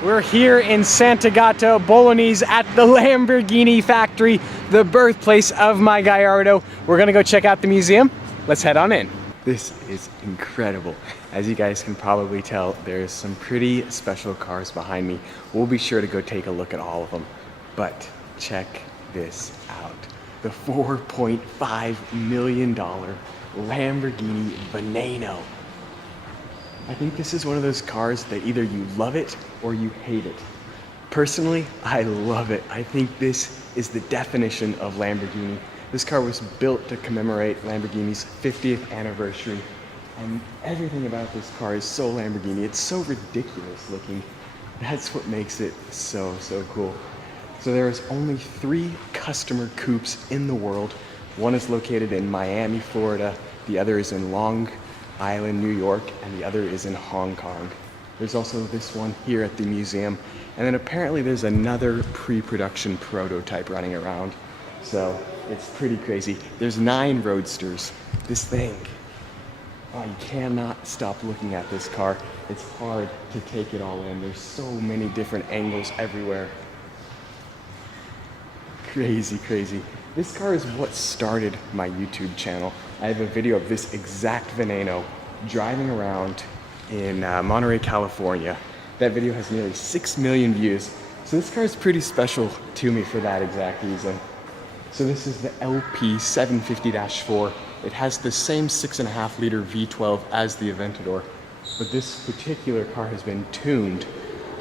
We're here in Sant'Agata, Bolognese at the Lamborghini factory, the birthplace of my Gallardo. We're gonna go check out the museum. Let's head on in. This is incredible. As you guys can probably tell, there's some pretty special cars behind me. We'll be sure to go take a look at all of them. But check this out. The $4.5 million Lamborghini Veneno. I think this is one of those cars that either you love it or you hate it. Personally, I love it. I think this is the definition of Lamborghini. This car was built to commemorate Lamborghini's 50th anniversary, and everything about this car is so Lamborghini. It's so ridiculous looking. That's what makes it so cool. So there's only 3 customer coupes in the world. One is located in Miami, Florida. The other is in Long Island, New York, and the other is in Hong Kong. There's also this one here at the museum, and then apparently there's another pre-production prototype running around. So it's pretty crazy. There's 9 roadsters. This thing, oh, you cannot stop looking at this car. It's hard to take it all in. There's so many different angles everywhere. Crazy. This car is what started my YouTube channel. I have a video of this exact Veneno driving around in Monterey, California. That video has nearly 6 million views. So this car is pretty special to me for that exact reason. So this is the LP 750-4. It has the same 6.5 liter V12 as the Aventador, but this particular car has been tuned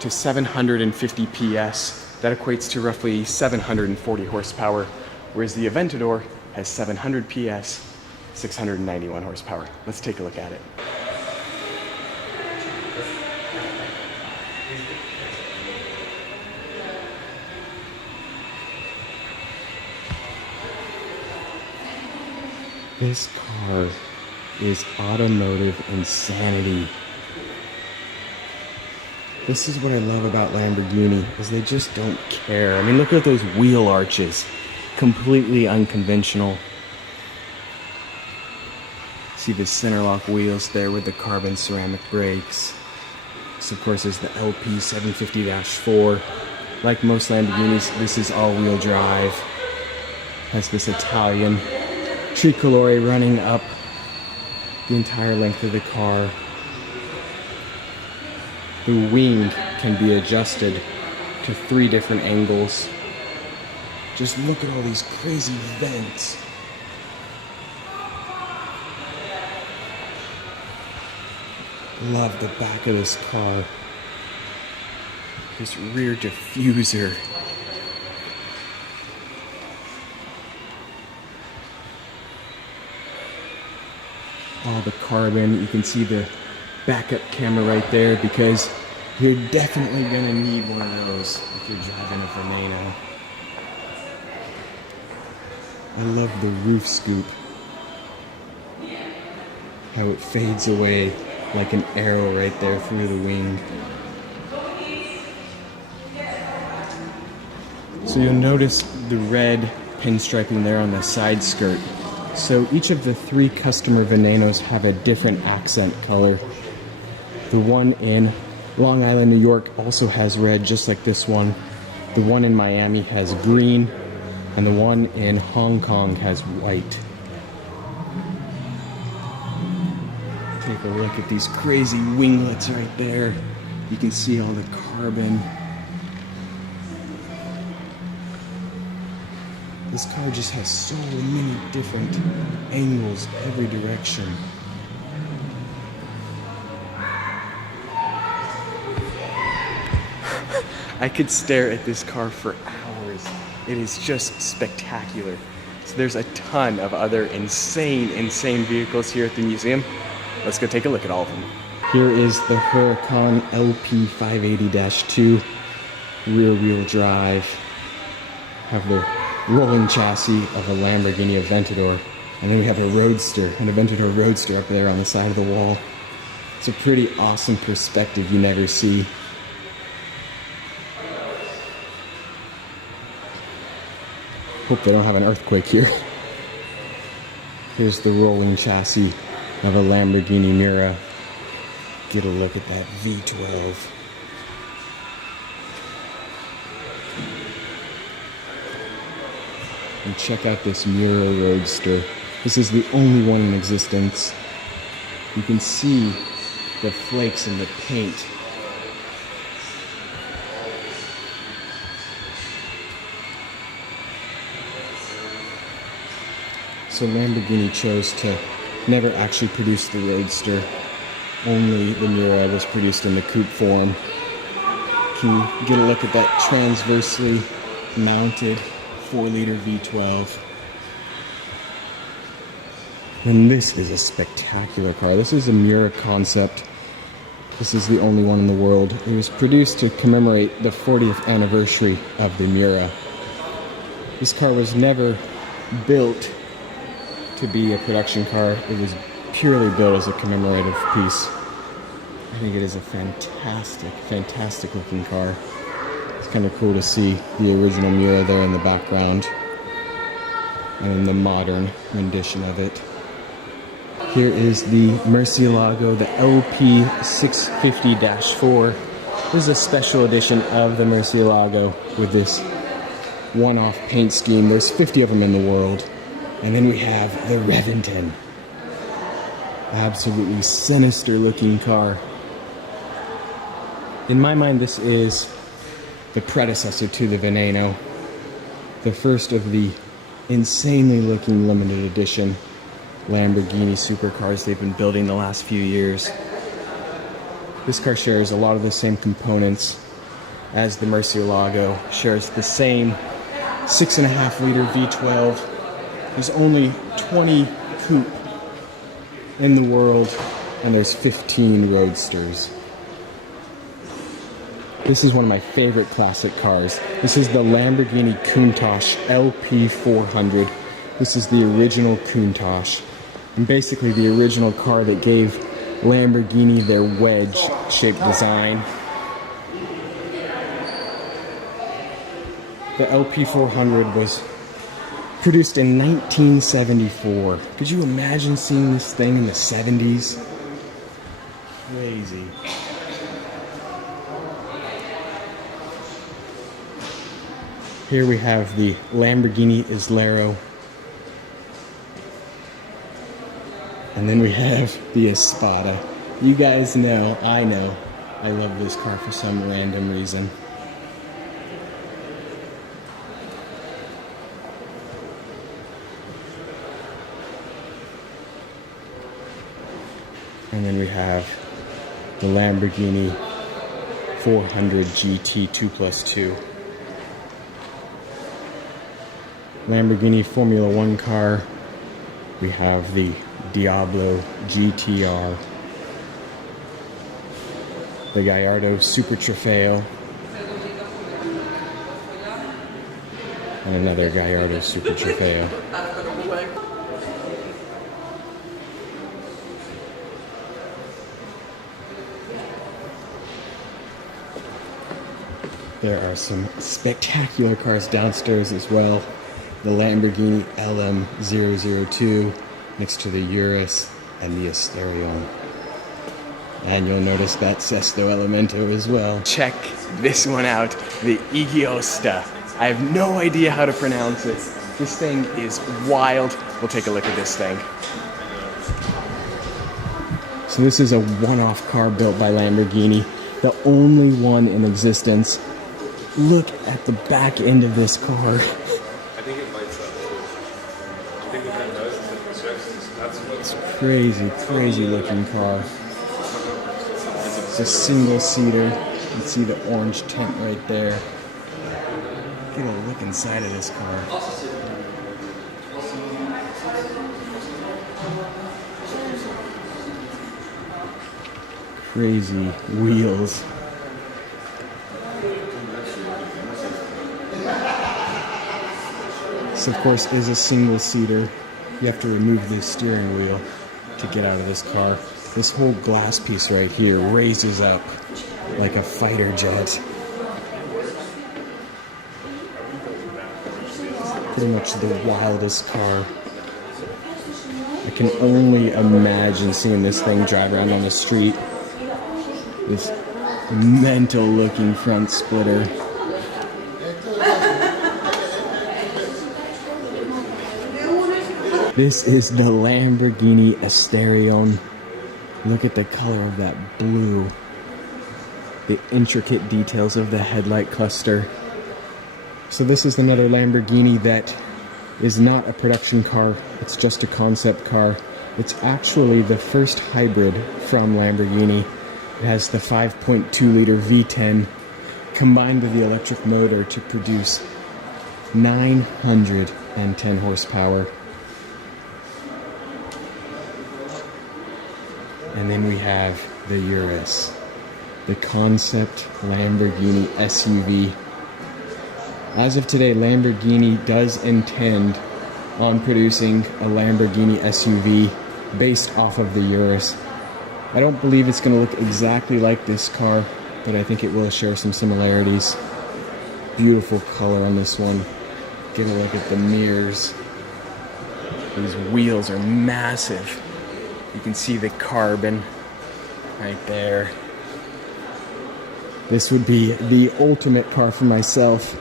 to 750 PS. That equates to roughly 740 horsepower, whereas the Aventador has 700 PS, 691 horsepower. Let's take a look at it. This car is automotive insanity. This is what I love about Lamborghini, is they just don't care. I mean, look at those wheel arches. Completely unconventional. See the center lock wheels there with the carbon ceramic brakes. So of course there's the LP 750-4. Like most Lamborghinis, this is all-wheel drive. Has this Italian tricolore running up the entire length of the car. The wing can be adjusted to 3 different angles. Just look at all these crazy vents. Love the back of this car. This rear diffuser. All the carbon. You can see the backup camera right there, because you're definitely gonna need one of those if you're driving a Veneno. I love the roof scoop. How it fades away like an arrow right there through the wing. So you'll notice the red pinstriping there on the side skirt. So each of the 3 customer Venenos have a different accent color. The one in Long Island, New York also has red, just like this one. The one in Miami has green, and the one in Hong Kong has white. Take a look at these crazy winglets right there. You can see all the carbon. This car just has so many different angles every direction. I could stare at this car for hours. It is just spectacular. So there's a ton of other insane vehicles here at the museum. Let's go take a look at all of them. Here is the Huracan LP 580-2 rear-wheel drive. Have the rolling chassis of a Lamborghini Aventador. And then we have a Roadster, an Aventador Roadster up there on the side of the wall. It's a pretty awesome perspective you never see. Hope they don't have an earthquake here. Here's the rolling chassis of a Lamborghini Miura. Get a look at that V12. And check out this Miura Roadster. This is the only one in existence. You can see the flakes in the paint. So Lamborghini chose to never actually produce the Roadster. Only the Miura was produced in the coupe form. Can you get a look at that transversely mounted 4-liter V12? And this is a spectacular car. This is a Miura concept. This is the only one in the world. It was produced to commemorate the 40th anniversary of the Miura. This car was never built to be a production car. It was purely built as a commemorative piece. I think it is a fantastic, fantastic looking car. It's kind of cool to see the original Miura there in the background and in the modern rendition of it. Here is the Murcielago, the LP650-4. This is a special edition of the Murcielago with this one-off paint scheme. There's 50 of them in the world. And then we have the Revington. Absolutely sinister looking car. In my mind, this is the predecessor to the Veneno. The first of the insanely looking limited edition Lamborghini supercars they've been building the last few years. This car shares a lot of the same components as the Murcielago, shares the same 6.5-liter V12. There's only 20 coupe in the world, and there's 15 Roadsters. This is one of my favorite classic cars. This is the Lamborghini Countach LP400. This is the original Countach, and basically the original car that gave Lamborghini their wedge-shaped design. The LP400 was produced in 1974. Could you imagine seeing this thing in the 70s? Crazy. Here we have the Lamborghini Islero. And then we have the Espada. You guys know, I know, I love this car for some random reason. And then we have the Lamborghini 400 GT 2+2. Lamborghini Formula One car. We have the Diablo GTR. The Gallardo Super Trofeo. And another Gallardo Super Trofeo. There are some spectacular cars downstairs as well. The Lamborghini LM002 next to the Urus and the Asterion. And you'll notice that Sesto Elemento as well. Check this one out, the Igiosta. I have no idea how to pronounce it. This thing is wild. We'll take a look at this thing. So this is a one-off car built by Lamborghini, the only one in existence. Look at the back end of this car. I think it lights up too. I think what that does is it projects. Crazy, crazy looking car. It's a single seater. You can see the orange tent right there. Get a look inside of this car. Crazy wheels. This, of course, is a single seater. You have to remove the steering wheel to get out of this car. This whole glass piece right here raises up like a fighter jet. Pretty much the wildest car. I can only imagine seeing this thing drive around on the street. This mental looking front splitter. This is the Lamborghini Asterion. Look at the color of that blue. The intricate details of the headlight cluster. So this is another Lamborghini that is not a production car. It's just a concept car. It's actually the first hybrid from Lamborghini. It has the 5.2 liter V10 combined with the electric motor to produce 910 horsepower. And then we have the Urus, the concept Lamborghini SUV. As of today, Lamborghini does intend on producing a Lamborghini SUV based off of the Urus. I don't believe it's going to look exactly like this car, but I think it will share some similarities. Beautiful color on this one. Get a look at the mirrors. These wheels are massive. You can see the carbon right there. This would be the ultimate car for myself,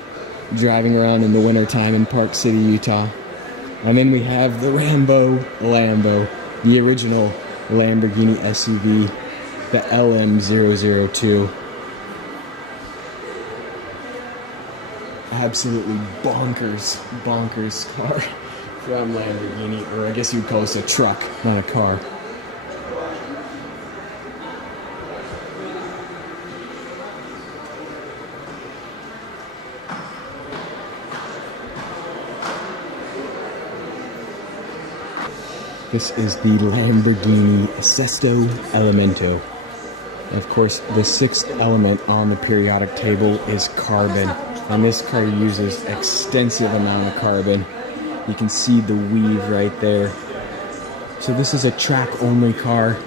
driving around in the wintertime in Park City, Utah. And then we have the Lambo, the original Lamborghini SUV, the LM002. Absolutely bonkers car from Lamborghini, or I guess you'd call this a truck, not a car. This is the Lamborghini Sesto Elemento. Of course, the sixth element on the periodic table is carbon, and this car uses extensive amount of carbon. You can see the weave right there. So this is a track-only car.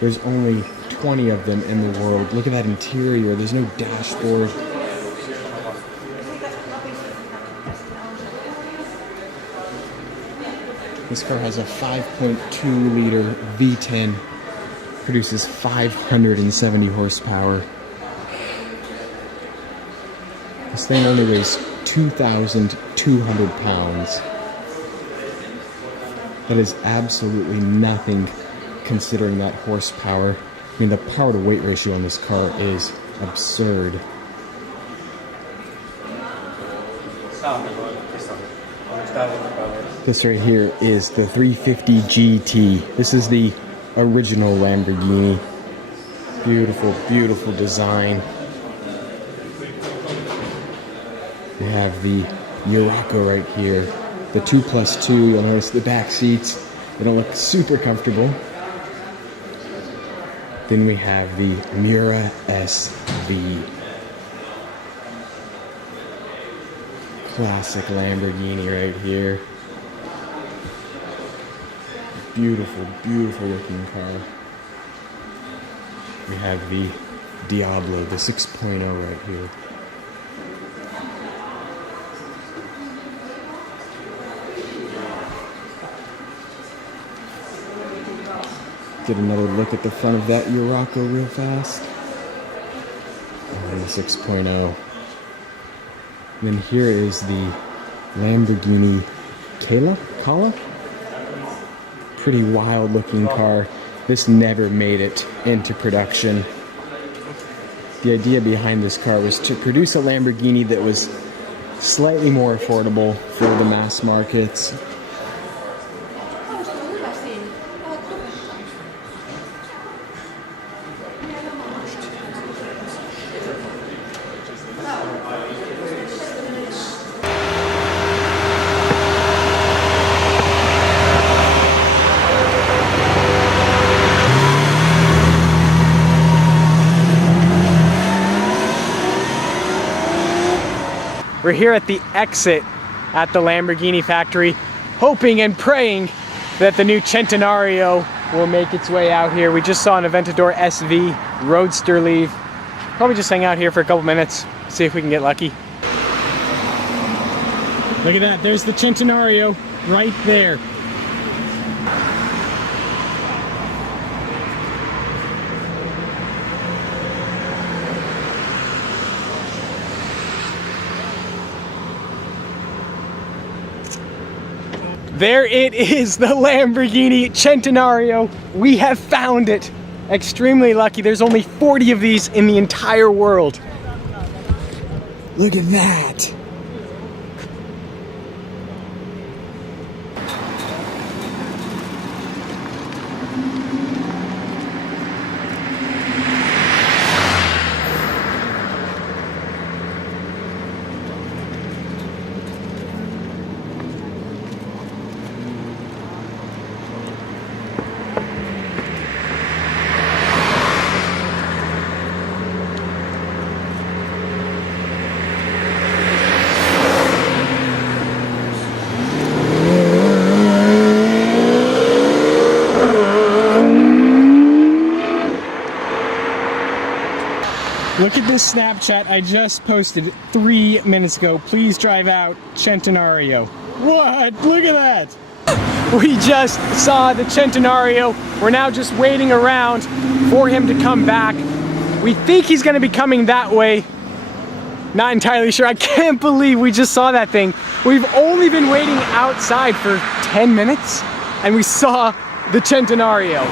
There's only 20 of them in the world. Look at that interior. There's no dashboard. This car has a 5.2 liter V10, produces 570 horsepower. This thing only weighs 2,200 pounds. That is absolutely nothing considering that horsepower. I mean, the power to weight ratio on this car is absurd. This right here is the 350 GT. This is the original Lamborghini. Beautiful design. We have the Urraco right here. The 2+2, you'll notice the back seats, they don't look super comfortable. Then we have the Miura SV. Classic Lamborghini right here. Beautiful looking car. We have the Diablo, the 6.0 right here. Get another look at the front of that Urraco real fast. And the 6.0. And then here is the Lamborghini Kala? Pretty wild looking car. This never made it into production. The idea behind this car was to produce a Lamborghini that was slightly more affordable for the mass markets. We're here at the exit at the Lamborghini factory, hoping and praying that the new Centenario will make its way out here. We just saw an Aventador SV Roadster leave. Probably just hang out here for a couple minutes, see if we can get lucky. Look at that, there's the Centenario right there. There it is, the Lamborghini Centenario. We have found it. Extremely lucky. There's only 40 of these in the entire world. Look at that. Look at this Snapchat I just posted 3 minutes ago. Please drive out Centenario. What? Look at that. We just saw the Centenario. We're now just waiting around for him to come back. We think he's gonna be coming that way. Not entirely sure. I can't believe we just saw that thing. We've only been waiting outside for 10 minutes and we saw the Centenario.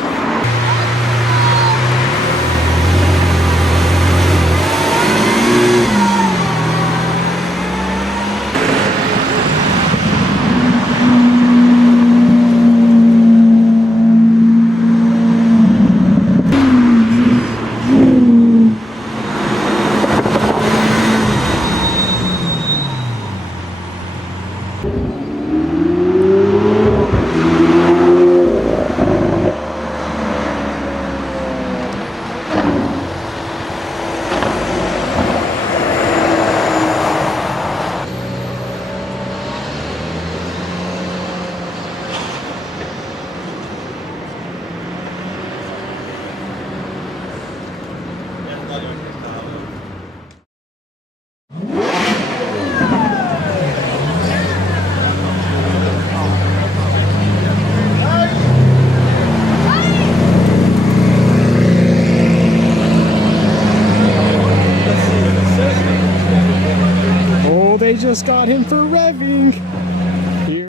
They just got him for revving.